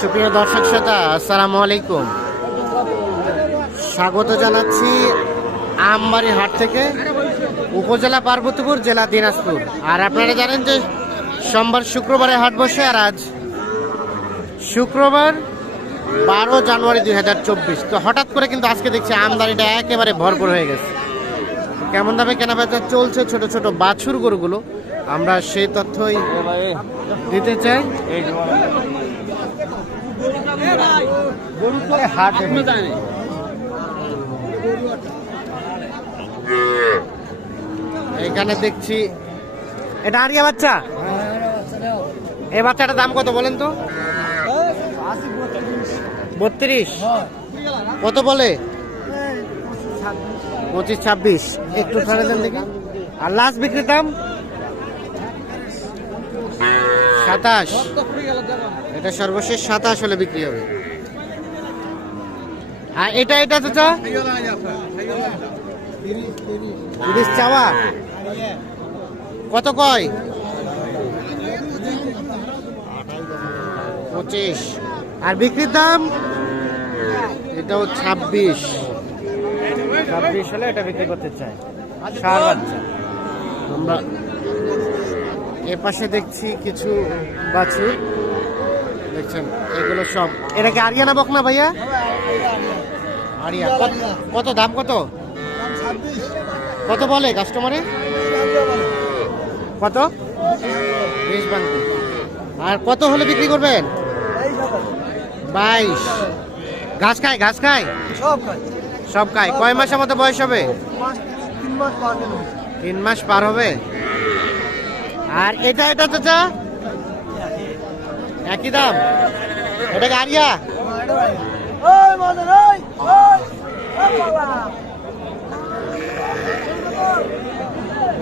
সুপ্রিয় দর্শক শ্রোতা, আসসালামু আলাইকুম। স্বাগত জানাচ্ছি আমবাড়ি হাট থেকে উপজেলা পার্বতীপুর, জেলা দিনাজপুর। আর আপনারা জানেন যে সোমবার শুক্রবারে হাট বসে আর আজ শুক্রবার বারো জানুয়ারি দুই হাজার চব্বিশ। তো হঠাৎ করে কিন্তু আজকে দেখছি আমদানিটা একেবারে ভরপুর হয়ে গেছে। কেমন দামে কেনা বেচা চলছে ছোট ছোট বাছুর গরুগুলো? আমরা সেই তথ্যই দিতে চাই। এখানে দেখছি, এটা আরিয়া বাচ্চা? এই বাচ্চাটার দাম কত বলেন তো? বত্রিশ। কত বলে? পঁচিশ, ছাব্বিশ। একটু ছাড়ে দেন দেখি। আর লাস্ট বিক্রির দাম? সাতাশ। এটা সর্বশেষ সাতাশ হলে বিক্রি হবে। আর এটা এটা চাচা? তিরিশ চাওয়া। কত কয়? পঁচিশ। আর বিক্রির দাম? এটাও ছাব্বিশ। ছাব্বিশ হলে এটা বিক্রি করতে চাই সার বাচ্চা। আমরা এ পাশে দেখছি কিছু বাছুর। দেখছেন এগুলো সব। এটা কি আরিয়ানা বক না ভাইয়া? আরিয়া কত- কত দাম কত? কত বলে কাস্টমারে কত? বিশ বাংলা আর কত হলে বিক্রি করবেন? বাইশ। ঘাস খায় ঘাস খায়? সব খায়। কয় মাসের মতো বয়স হবে। তিন মাস পার হবে? আর এটা এটা তো চা একই দাম। এটা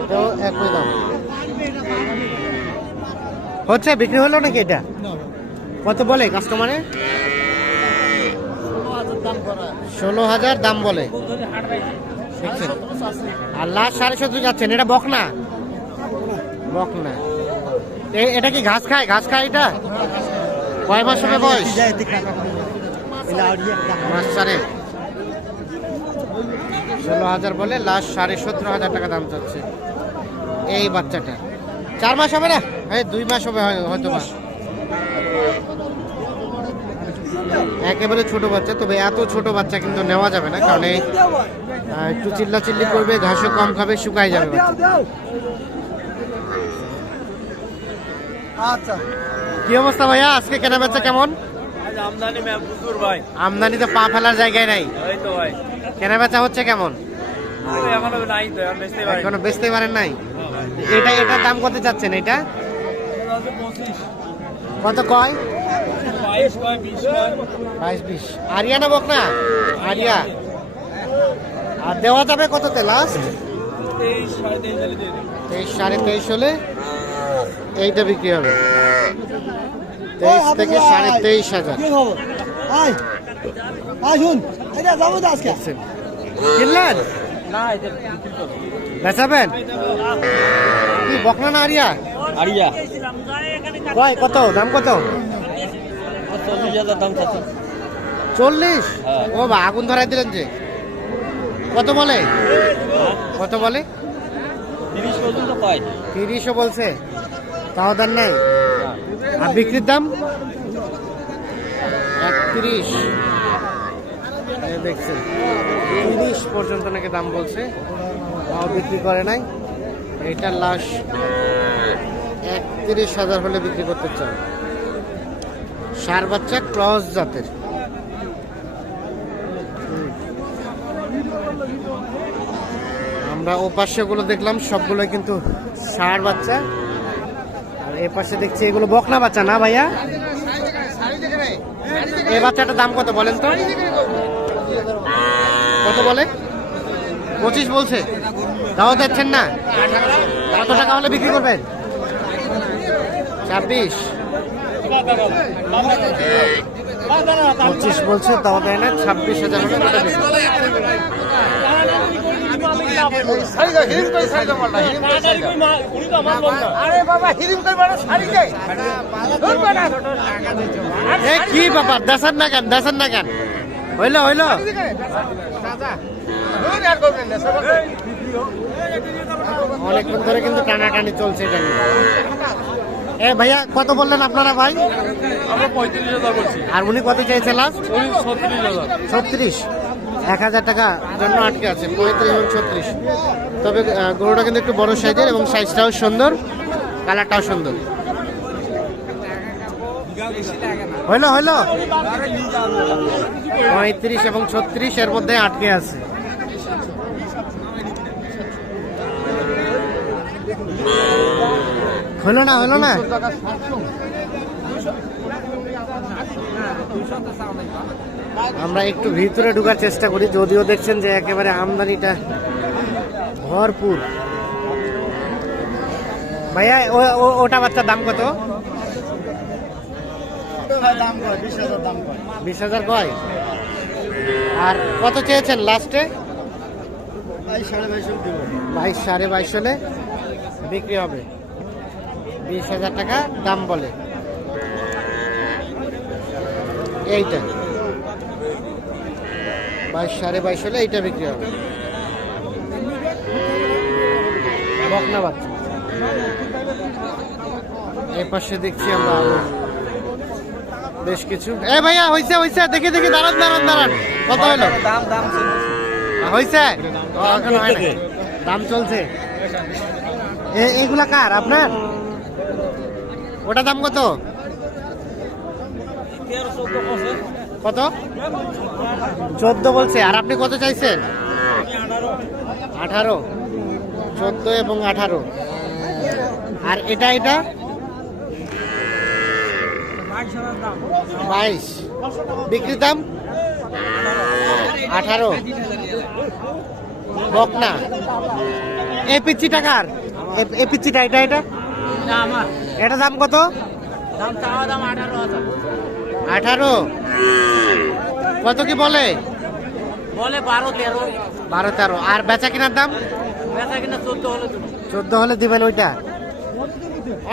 এটাও একই দাম। হচ্ছে, বিক্রি হলো নাকি এটা? কত বলে কাস্টমারে ষোলো হাজার দাম বলে। আর লাস্ট সাড়ে সতেরো যাচ্ছেন। এটা বক না বক না এ- এটা কি ঘাস খায়? ঘাস খায় এটা? কয় মাস হবে বয়স? মাস চারে ষোলো হাজার বলে লাস্ট সাড়ে সতেরো হাজার টাকা দাম চাচ্ছে এই বাচ্চাটা। চার মাস হবে না? এই দুই মাস হবে হয়- হয়তো মাস একেবারে ছোট বাচ্চা, তবে এত ছোট বাচ্চা কিন্তু নেওয়া যাবে না, কারণ একটু চিল্লা চিল্লি করবে, ঘাসও কম খাবে শুকাই যাবে আচ্ছা। কি অবস্থা ভাইয়া? আজকে কেনা বেচা কেমন? আমদানি ভাই। পা ফেলার জায়গায় নাই। তো ভাই। কেনা বেচা হচ্ছে কেমন? এখনও তো বেচতে পারেন নাই? এটা এটার দাম কত চাচ্ছেন এটা? কত কয়? বাইশ বিশ কয়। বাইশ বিশ। আরিয়া না বক না আরিয়া। আর দেওয়া যাবে কততে লাস্ট তেইশ সাড়ে তেইশ হলে দিয়ে দেবো তেইশ সাড়ে তেইশ হলে এইটা বিক্রি হবে। তেইশ থেকে সাড়ে তেইশ হাজার। কিনলেন বেচাবেন? কি বকনা না আরিয়া? আরিয়া। কয় কত? দাম কত? চল্লিশ হাজার দাম চাচ্ছে। চল্লিশ? হ্যাঁ। ও বা আগুন ধরাই দিলেন যে। কত বলে? কত বলে? তিরিশ তিরিশও বলছে। তাও দাম নাই? আর বিক্রির দাম? একত্রিশ। দেখছেন, তিরিশ পর্যন্ত নাকি দাম বলছে। তাও বিক্রি করে নাই। এইটা লাশ একত্রিশ হাজার হলে বিক্রি করতে চান সার বাচ্চা ক্রস জাতের। আমরা ও পাশেগুলো দেখলাম সবগুলো কিন্তু ষাঁড় বাচ্চা। আর এ পাশে দেখছি এগুলো বকনা বাচ্চা না ভাইয়া? এই বাচ্চাটার দাম কত বলেন তো? কত বলে? পঁচিশ বলছে। তাও যাচ্ছেন না? কত টাকা হলে বিক্রি করবেন? ছাব্বিশ। পঁচিশ বলছে তাও দেয় না, ছাব্বিশ হাজার। আরে বাবা হিরিম করে বড় শাড়ি দে ধরবে না এ কি কেন? দেখান না কেন? হইল হইল। অনেকক্ষণ ধরে কিন্তু টানাটানি চলছে এটা এ ভাইয়া কত বললেন আপনারা ভাই? আমরা পঁয়ত্রিশ হাজার বলছি। আর উনি কত চাইছে লাস্ট ছত্রিশ হাজার। ছত্রিশ। এক হাজার টাকা জন্য আটকে আছে, পঁয়ত্রিশ এবং ছত্রিশ। তবে গরুটা কিন্তু একটু বড় সাইজের এবং সাইজটাও সুন্দর, কালারটাও সুন্দর। হইল হইল? পঁয়ত্রিশ এবং ছত্রিশ এর মধ্যে আটকে আছে। হলো না হলো না? আমরা একটু ভিতরে ঢুকার চেষ্টা করি। যদিও দেখছেন যে একেবারে আমদানিটা ভরপুর। ভাইয়া ওটা বাচ্চার দাম কত? বিশ হাজার কয়? আর কত চেয়েছেন লাস্টে? বাইশ, সাড়ে বাইশ হলে বিক্রি হবে। বিশ হাজার টাকা দাম বলে। এইটা। বাইশ, সাড়ে বাইশ হলে এইটা বিক্রি হবে। বকনা বাচ্চা। পাশে দেখছি আমরা বেশ কিছু। এ ভাইয়া, হইছে হইছে, দেখি দেখি, দাঁড়ান দাঁড়ান দাঁড়ান। কত হলো? দাম দাম হয়েছে এখনও হয়। দাম চলছে। এ- এইগুলা কার? আপনার? ওটা দাম কত? কত? চোদ্দ বলছে। আর আপনি কত চাইছেন? আঠারো। চোদ্দ এবং আঠারো। আর এটা এটা? বাইশ। বিক্রি দাম? আঠারো। বকনা। এই পিচ্ছি টাকার। এ- পিচ্ছিটা এটা এটা? এটা দাম কত? দাম দাম আঠারো হাজার। আঠারো। কত কি বলে? বলে বারো তেরো। বারো তেরো। আর বেচা কেনার দাম? বেচা কিনা চোদ্দ হলে চোদ্দ হলে দিবেন ওইটা?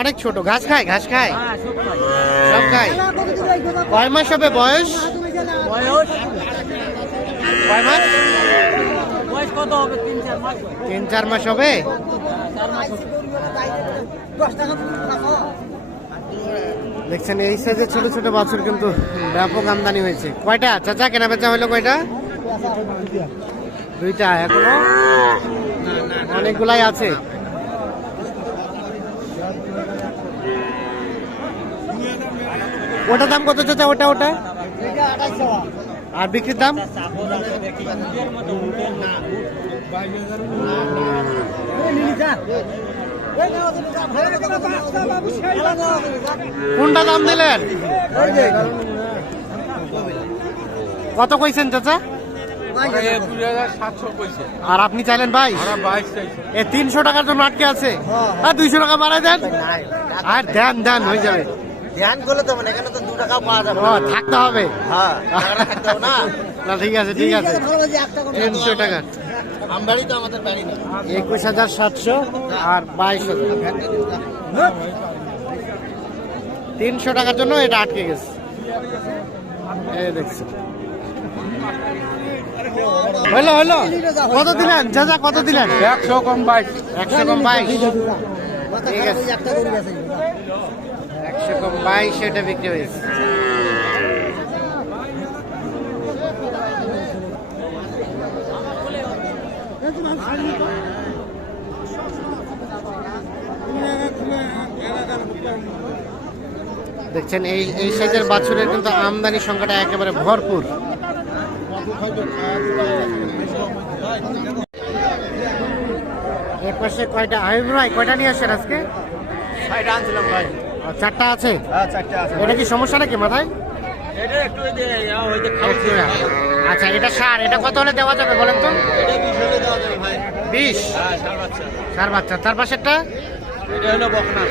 অনেক ছোট। ঘাস খায়? ঘাস খায়? হ্যাঁ সব খায়। কয় মাস হবে বয়স? বয়স? কয় মাস? বয়স কত হবে? তিন মাস চার মাস হবে। দেখছেন এই সাইজের ছোট ছোট বাছুর কিন্তু ব্যাপক আমদানি হয়েছে কয়টা চাচা কেনা বেচা হলো কয়টা দুইটা এখনও অনেকগুলাই আছে ওটা দাম কত চাচা ওটা ওটা আর বিক্রির দাম কোনটা দাম দিলেন? কত কইছেন চাচা? আর আপনি চাইলেন ভাই এ তিনশো টাকার জন্য আটকে আছে। আর দুইশো টাকা মারা দেন। আর দেন দেন হয়ে যাবে। ধ্যান করলে তো মানে এখানে তো দু টাকা পাওয়া যাবে। থাকতে হবে। হ্যাঁ না। ঠিক আছে ঠিক আছে। তিনশো টাকা। আমবাড়ি তো আমাদের বাড়ি না একুশ হাজার সাতশো আর বাইশ হাজার। তিনশো টাকার জন্য এটা আটকে গেছে। এই দেখছি। হইল হইল। কত দিলেন? যা কত দিলেন? একশো কম বাইশ। একশো কম বাইশ। ঠিক আছে। একশো কম বাইশ এটা বিক্রি হয়েছে। দেখছেন এই এই সাইজের বাছুরের কিন্তু আমদানি সংখ্যাটা একেবারে ভরপুর। পাশে কয়টা? আয়ুব ভাই কয়টা নিয়ে আসছেন আজকে? ছয়টা আনছিলাম ভাই। চারটা আছে? হ্যাঁ চারটে এটা কি সমস্যা নাকি মাথায়? এটা একটু ওই যে ওই যে খাওয়াচ্ছি আচ্ছা এটা সার এটা কত হলে দেওয়া যাবে বলেন তো? এটা হলে দেওয়া যাবে ভাই? বিশ? হ্যাঁ সার বাচ্চা। তার এটা হলো বকনা।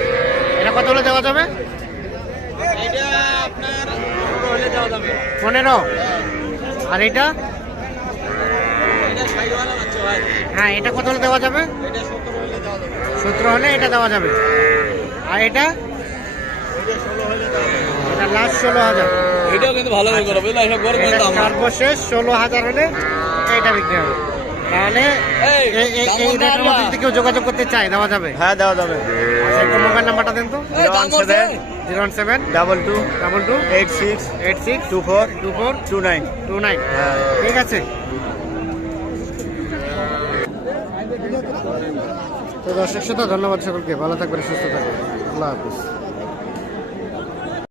এটা কত হলে দেওয়া যাবে? এটা আপনার পনেরো হলে দেওয়া যাবে। পনেরো? আর এটা? হ্যাঁ এটা কত হলে দেওয়া যাবে? সতেরো হলে এটা দেওয়া যাবে। আর এটা? লাস্ট ষোলো হাজার। এটাও কিন্তু ভালো। সর্বশেষ ষোলো হাজার হলে এটা বিক্রি হবে। তাহলে এই, রেটের মধ্যে যদি কেউ যোগাযোগ করতে চায় দেওয়া যাবে? হ্যাঁ দেওয়া যাবে। আচ্ছা একটু মোবাইল নাম্বারটা দেন তো। Zero one seven double two double two eight six eight six two four two four two nine. Two nine. ঠিক আছে। তো দর্শক শ্রোতা ধন্যবাদ সকলকে। ভালো থাকবেন সুস্থ থাকবেন। আল্লাহ হাফিজ।